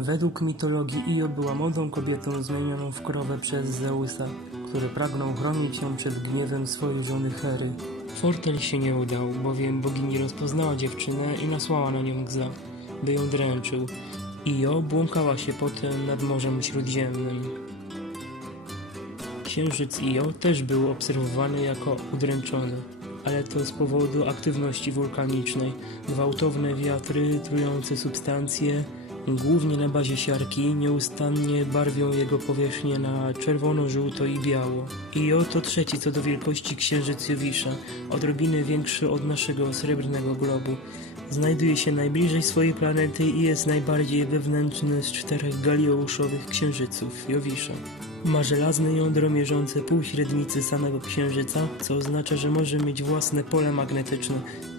Według mitologii Io była młodą kobietą zmienioną w krowę przez Zeusa, który pragnął chronić ją przed gniewem swojej żony Hery. Fortel się nie udał, bowiem bogini rozpoznała dziewczynę i nasłała na nią gza, by ją dręczył. Io błąkała się potem nad Morzem Śródziemnym. Księżyc Io też był obserwowany jako udręczony, ale to z powodu aktywności wulkanicznej. Gwałtowne wiatry, trujące substancje, głównie na bazie siarki, nieustannie barwią jego powierzchnię na czerwono, żółto i biało. Io to trzeci co do wielkości księżyc Jowisza, odrobinę większy od naszego srebrnego globu. Znajduje się najbliżej swojej planety i jest najbardziej wewnętrzny z czterech galiouszowych księżyców Jowisza. Ma żelazne jądro mierzące pół średnicy samego księżyca, co oznacza, że może mieć własne pole magnetyczne.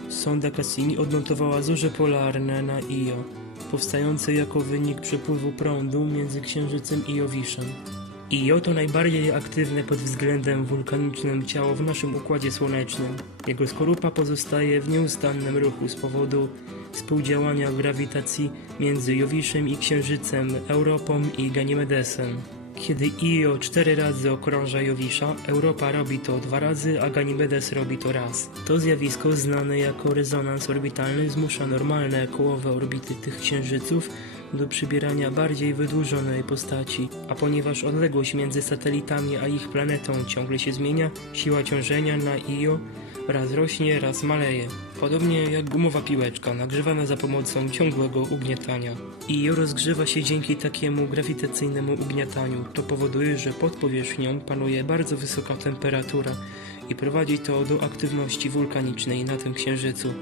Sonda Cassini odnotowała zorze polarne na Io, powstające jako wynik przepływu prądu między księżycem i Jowiszem. Io to najbardziej aktywne pod względem wulkanicznym ciało w naszym Układzie Słonecznym. Jego skorupa pozostaje w nieustannym ruchu z powodu współdziałania grawitacji między Jowiszem i Księżycem, Europą i Ganimedesem. Kiedy Io cztery razy okrąża Jowisza, Europa robi to dwa razy, a Ganimedes robi to raz. To zjawisko znane jako rezonans orbitalny zmusza normalne kołowe orbity tych księżyców do przybierania bardziej wydłużonej postaci, a ponieważ odległość między satelitami a ich planetą ciągle się zmienia, siła ciążenia na Io raz rośnie, raz maleje. Podobnie jak gumowa piłeczka nagrzewana za pomocą ciągłego ugniatania. Io rozgrzewa się dzięki takiemu grawitacyjnemu ugniataniu. To powoduje, że pod powierzchnią panuje bardzo wysoka temperatura i prowadzi to do aktywności wulkanicznej na tym księżycu.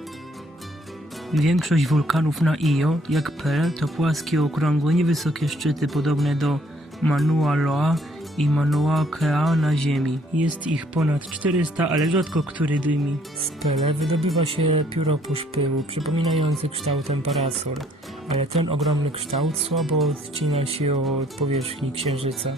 Większość wulkanów na Io, jak Pel, to płaskie, okrągłe, niewysokie szczyty podobne do Mauna Loa i Mauna Kea na Ziemi. Jest ich ponad 400, ale rzadko który dymi. Z Pele wydobywa się pióropusz pyłu, przypominający kształtem parasol, ale ten ogromny kształt słabo odcina się od powierzchni Księżyca.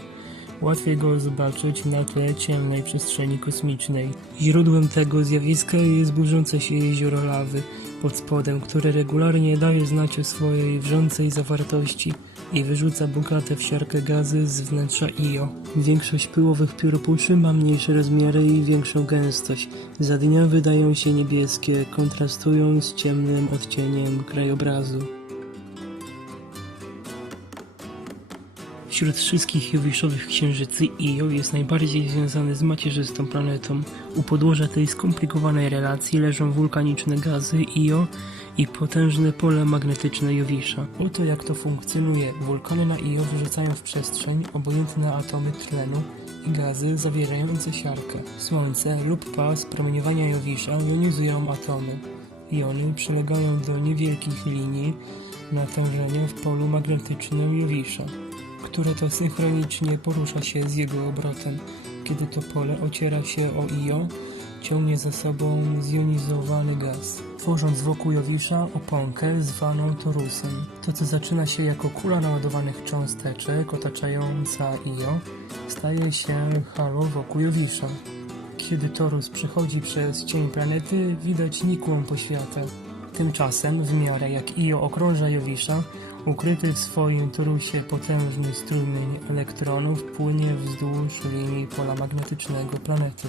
Łatwiej go zobaczyć na tle ciemnej przestrzeni kosmicznej. Źródłem tego zjawiska jest burzące się jezioro lawy pod spodem, które regularnie daje znać o swojej wrzącej zawartości i wyrzuca bogate w siarkę gazy z wnętrza Io. Większość pyłowych pióropuszy ma mniejsze rozmiary i większą gęstość. Za dnia wydają się niebieskie, kontrastują z ciemnym odcieniem krajobrazu. Wśród wszystkich jowiszowych księżycy Io jest najbardziej związany z macierzystą planetą. U podłoża tej skomplikowanej relacji leżą wulkaniczne gazy Io i potężne pole magnetyczne Jowisza. Oto jak to funkcjonuje. Wulkany na Io wyrzucają w przestrzeń obojętne atomy tlenu i gazy zawierające siarkę. Słońce lub pas promieniowania Jowisza jonizują atomy. Jony przylegają do niewielkich linii natężenia w polu magnetycznym Jowisza które to synchronicznie porusza się z jego obrotem. Kiedy to pole ociera się o Io, ciągnie za sobą zjonizowany gaz, tworząc wokół Jowisza oponkę zwaną torusem. To, co zaczyna się jako kula naładowanych cząsteczek otaczająca Io, staje się halo wokół Jowisza. Kiedy torus przechodzi przez cień planety, widać nikłą poświatę. Tymczasem, w miarę jak Io okrąża Jowisza, ukryty w swoim torusie potężny strumień elektronów płynie wzdłuż linii pola magnetycznego planety,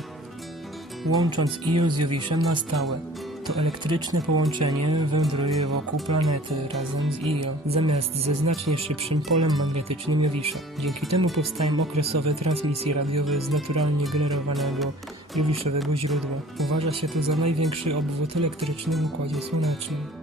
łącząc Io z Jowiszem na stałe. To elektryczne połączenie wędruje wokół planety razem z Io, zamiast ze znacznie szybszym polem magnetycznym Jowisza. Dzięki temu powstają okresowe transmisje radiowe z naturalnie generowanego jowiszowego źródła. Uważa się to za największy obwód elektryczny w Układzie Słonecznym.